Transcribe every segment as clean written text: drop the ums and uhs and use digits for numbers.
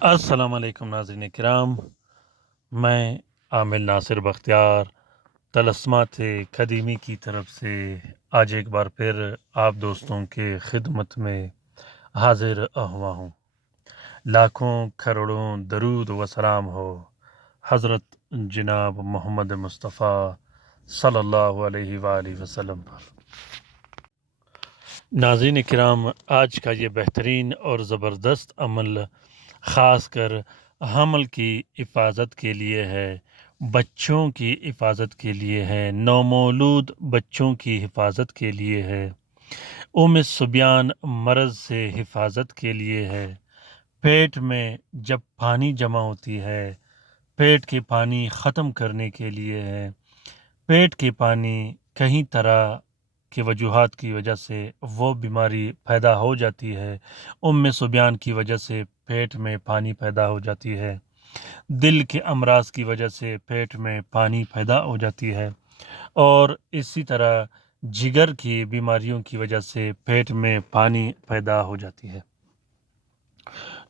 अस्सलाम वालेकुम नाज़रीन किराम, मैं आमिर नासिर बख्तियार तलस्मात खदीमी की तरफ से आज एक बार फिर आप दोस्तों के खिदमत में हाजिर हुआ हूँ। लाखों करोड़ों दरूद व सलाम हो हज़रत जनाब मोहम्मद मुस्तफ़ा सल्लल्लाहु अलैहि वालैहि वसल्लम पर। नाज़रीन किराम, आज का ये बेहतरीन और ज़बरदस्त अमल ख़ास कर हमल की हिफाजत के लिए है, बच्चों की हिफाजत के लिए है, नौमौलूद बच्चों की हिफाजत के लिए है, सुबियान मर्ज़ से हिफाजत के लिए है। पेट में जब पानी जमा होती है, पेट के पानी ख़त्म करने के लिए है। पेट के पानी कहीं तरह की वजूहात की वजह से वो बीमारी पैदा हो जाती है। सुबियान की वजह से पेट में पानी पैदा हो जाती है। दिल के अमराज की वजह से पेट में पानी पैदा हो जाती है और इसी तरह जिगर की बीमारियों की वजह से पेट में पानी पैदा हो जाती है।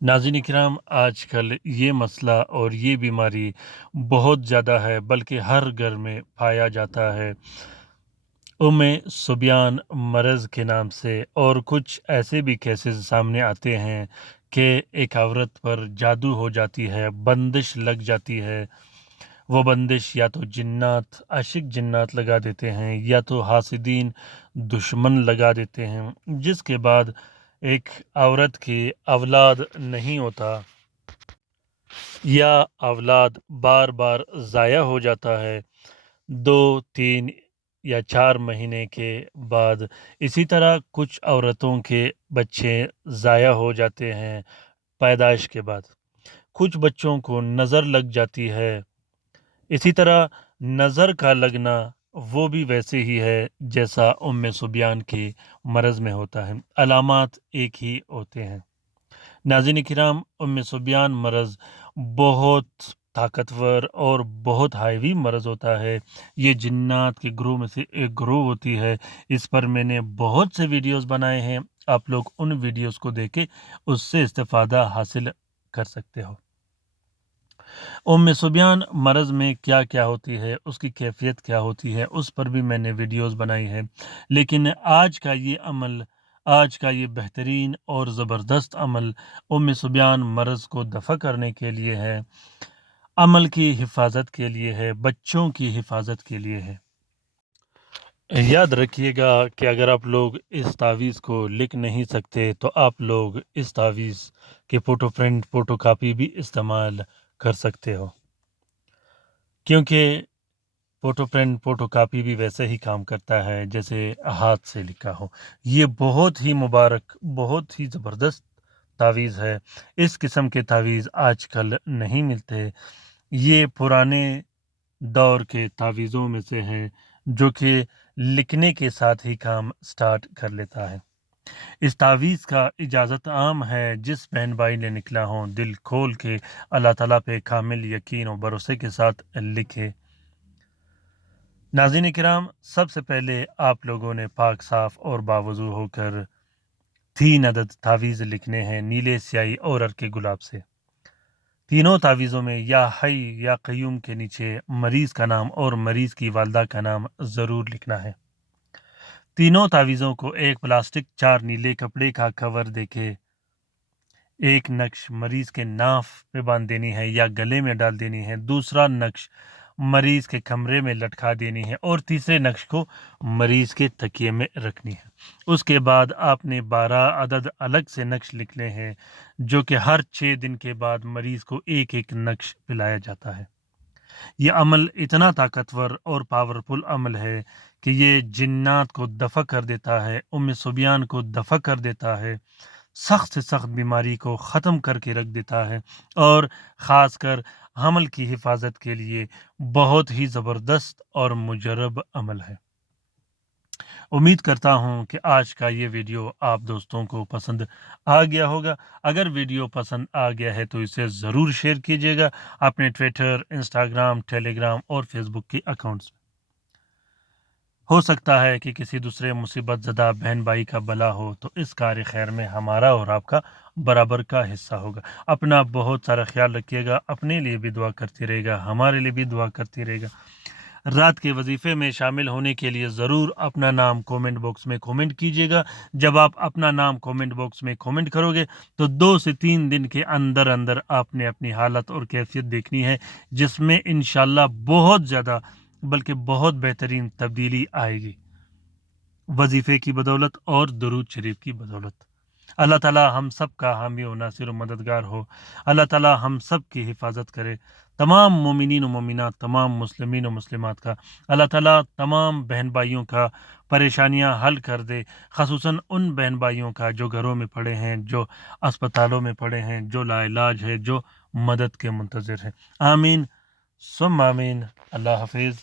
नाज़रीन किराम, आजकल ये मसला और ये बीमारी बहुत ज़्यादा है, बल्कि हर घर में पाया जाता है। सुबियान मर्ज़ के नाम से और कुछ ऐसे भी केसेस सामने आते हैं कि एक औरत पर जादू हो जाती है, बंदिश लग जाती है। वो बंदिश या तो जिन्नात आशिक जिन्नात लगा देते हैं या तो हासिदीन दुश्मन लगा देते हैं, जिसके बाद एक औरत की औलाद नहीं होता या औलाद बार बार ज़ाया हो जाता है 2, 3 या 4 महीने के बाद। इसी तरह कुछ औरतों के बच्चे ज़ाया हो जाते हैं पैदाइश के बाद। कुछ बच्चों को नज़र लग जाती है। इसी तरह नज़र का लगना वो भी वैसे ही है जैसा सुबियान के मर्ज़ में होता है, अलामात एक ही होते हैं। नाज़रीन किराम, सुबियान मर्ज़ बहुत ताकतवर और बहुत हाईवी मर्ज़ होता है। ये जिन्नात के ग्रोह में से एक ग्रोह होती है। इस पर मैंने बहुत से वीडियोस बनाए हैं, आप लोग उन वीडियोस को देख के उससे इस्तेफ़ादा हासिल कर सकते हो। सुबियान मर्ज़ में क्या क्या होती है, उसकी कैफियत क्या होती है, उस पर भी मैंने वीडियोस बनाई है। लेकिन आज का ये बेहतरीन और ज़बरदस्त अमल सुबियान मर्ज़ को दफ़ा करने के लिए है, अमल की हिफाजत के लिए है, बच्चों की हिफाजत के लिए है। याद रखिएगा कि अगर आप लोग इस तावीज़ को लिख नहीं सकते तो आप लोग इस तावीज़ के फ़ोटो प्रिंट फ़ोटो कापी भी इस्तेमाल कर सकते हो, क्योंकि फ़ोटो प्रिंट फ़ोटो कापी भी वैसे ही काम करता है जैसे हाथ से लिखा हो। ये बहुत ही मुबारक, बहुत ही ज़बरदस्त तावीज़ है। इस किस्म के तावीज़ आजकल नहीं मिलते। ये पुराने दौर के तावीज़ों में से हैं जो कि लिखने के साथ ही काम स्टार्ट कर लेता है। इस तावीज़ का इजाज़त आम है, जिस बहन भाई ने निकला हो दिल खोल के अल्लाह ताला पे कामिल यकीन और भरोसे के साथ लिखे। नाज़रीन किराम, सबसे पहले आप लोगों ने पाक साफ़ और बावज़ू होकर 3 अदद तावीज़ लिखने हैं नीले स्याही और हल्के गुलाब से। तीनों तावीज़ों में या हई या क़य्यूम के नीचे मरीज़ का नाम और मरीज़ की वालदा का नाम ज़रूर लिखना है। तीनों तावीज़ों को एक प्लास्टिक 4 नीले कपड़े का कवर देके एक नक्श मरीज़ के नाफ पे बांध देनी है या गले में डाल देनी है, दूसरा नक्श मरीज़ के कमरे में लटका देनी है और तीसरे नक्श को मरीज़ के तकिए में रखनी है। उसके बाद आपने 12 अदद अलग से नक्श लिखने हैं जो कि हर 6 दिन के बाद मरीज़ को एक-एक नक्श पिलाया जाता है। ये अमल इतना ताकतवर और पावरफुल अमल है कि ये जिन्नात को दफ़ा कर देता है, सुबियान को दफ़ा कर देता है, सख्त से सख्त बीमारी को ख़त्म करके रख देता है और ख़ासकर हमल की हिफाजत के लिए बहुत ही ज़बरदस्त और मुजरब अमल है। उम्मीद करता हूँ कि आज का ये वीडियो आप दोस्तों को पसंद आ गया होगा। अगर वीडियो पसंद आ गया है तो इसे ज़रूर शेयर कीजिएगा अपने ट्विटर, इंस्टाग्राम, टेलीग्राम और फेसबुक के अकाउंट्स में। ہو سکتا ہے کہ کسی دوسرے مصیبت زدہ بہن بھائی کا بلا ہو تو اس کار خیر میں ہمارا اور آپ کا برابر کا حصہ ہوگا۔ اپنا بہت سارا خیال رکھیے گا، اپنے لیے بھی دعا کرتی رہے گا، ہمارے لیے بھی دعا کرتی رہے گا۔ رات کے وظیفے میں شامل ہونے کے لیے ضرور اپنا نام کومنٹ باکس میں کومنٹ کیجیے گا۔ جب آپ اپنا نام کومنٹ باکس میں کومنٹ کرو گے تو 2 سے 3 دن کے اندر اندر آپ نے اپنی حالت اور کیفیت دیکھنی ہے، جس میں انشاءاللہ بہت زیادہ بلکہ بہت بہترین تبدیلی آئے گی، وظیفے کی بدولت اور درود شریف کی بدولت۔ اللہ تعالی ہم سب کا حامی و ناصر و مددگار ہو۔ اللہ تعالی ہم سب کی حفاظت کرے، تمام مومنین و مومنات، تمام مسلمین و مسلمات کا۔ اللہ تعالی تمام بہن بھائیوں کا پریشانیاں حل کر دے، خصوصاً ان بہن بھائیوں کا جو گھروں میں پڑے ہیں، جو اسپتالوں میں پڑے ہیں، جو لا علاج ہے، جو مدد کے منتظر ہیں۔ آمین ثم آمین۔ اللہ حافظ۔